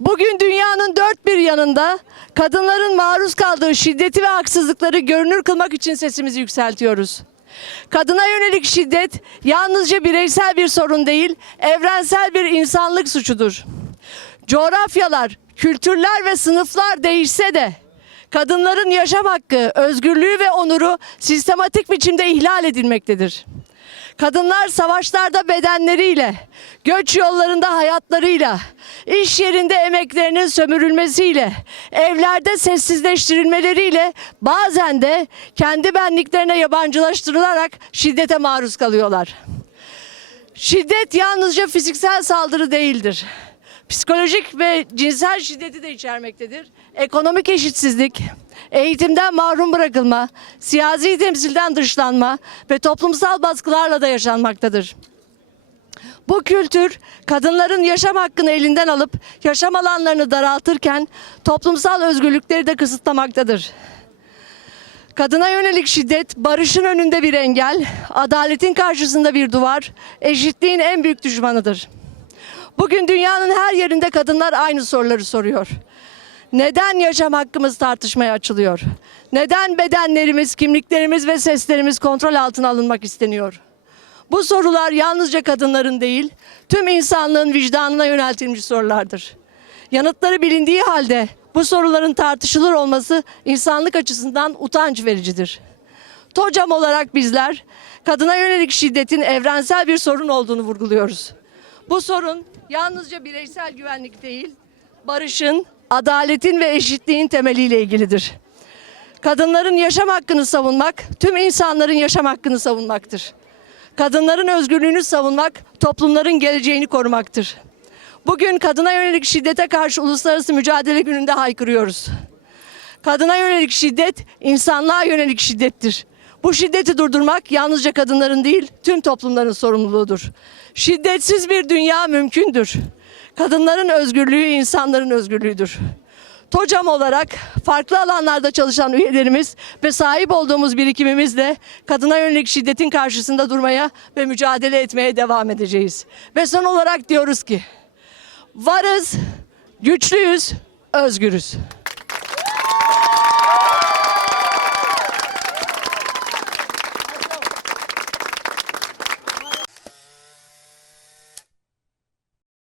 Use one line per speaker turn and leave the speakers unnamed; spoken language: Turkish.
Bugün dünyanın dört bir yanında kadınların maruz kaldığı şiddeti ve haksızlıkları görünür kılmak için sesimizi yükseltiyoruz. Kadına yönelik şiddet yalnızca bireysel bir sorun değil, evrensel bir insanlık suçudur. Coğrafyalar, kültürler ve sınıflar değişse de kadınların yaşam hakkı, özgürlüğü ve onuru sistematik biçimde ihlal edilmektedir. Kadınlar savaşlarda bedenleriyle, göç yollarında hayatlarıyla, iş yerinde emeklerinin sömürülmesiyle, evlerde sessizleştirilmeleriyle bazen de kendi benliklerine yabancılaştırılarak şiddete maruz kalıyorlar. Şiddet yalnızca fiziksel saldırı değildir. Psikolojik ve cinsel şiddeti de içermektedir. Ekonomik eşitsizlik, eğitimden mahrum bırakılma, siyasi temsilden dışlanma ve toplumsal baskılarla da yaşanmaktadır. Bu kültür kadınların yaşam hakkını elinden alıp yaşam alanlarını daraltırken toplumsal özgürlükleri de kısıtlamaktadır. Kadına yönelik şiddet barışın önünde bir engel, adaletin karşısında bir duvar, eşitliğin en büyük düşmanıdır. Bugün dünyanın her yerinde kadınlar aynı soruları soruyor. Neden yaşam hakkımız tartışmaya açılıyor? Neden bedenlerimiz, kimliklerimiz ve seslerimiz kontrol altına alınmak isteniyor? Bu sorular yalnızca kadınların değil, tüm insanlığın vicdanına yöneltilmiş sorulardır. Yanıtları bilindiği halde bu soruların tartışılır olması insanlık açısından utanç vericidir. TOCAM olarak bizler kadına yönelik şiddetin evrensel bir sorun olduğunu vurguluyoruz. Bu sorun yalnızca bireysel güvenlik değil, barışın, adaletin ve eşitliğin temeliyle ilgilidir. Kadınların yaşam hakkını savunmak, tüm insanların yaşam hakkını savunmaktır. Kadınların özgürlüğünü savunmak, toplumların geleceğini korumaktır. Bugün kadına yönelik şiddete karşı uluslararası mücadele gününde haykırıyoruz. Kadına yönelik şiddet insanlığa yönelik şiddettir. Bu şiddeti durdurmak yalnızca kadınların değil tüm toplumların sorumluluğudur. Şiddetsiz bir dünya mümkündür. Kadınların özgürlüğü insanların özgürlüğüdür. TOCAM olarak farklı alanlarda çalışan üyelerimiz ve sahip olduğumuz birikimimizle kadına yönelik şiddetin karşısında durmaya ve mücadele etmeye devam edeceğiz. Ve son olarak diyoruz ki varız, güçlüyüz, özgürüz.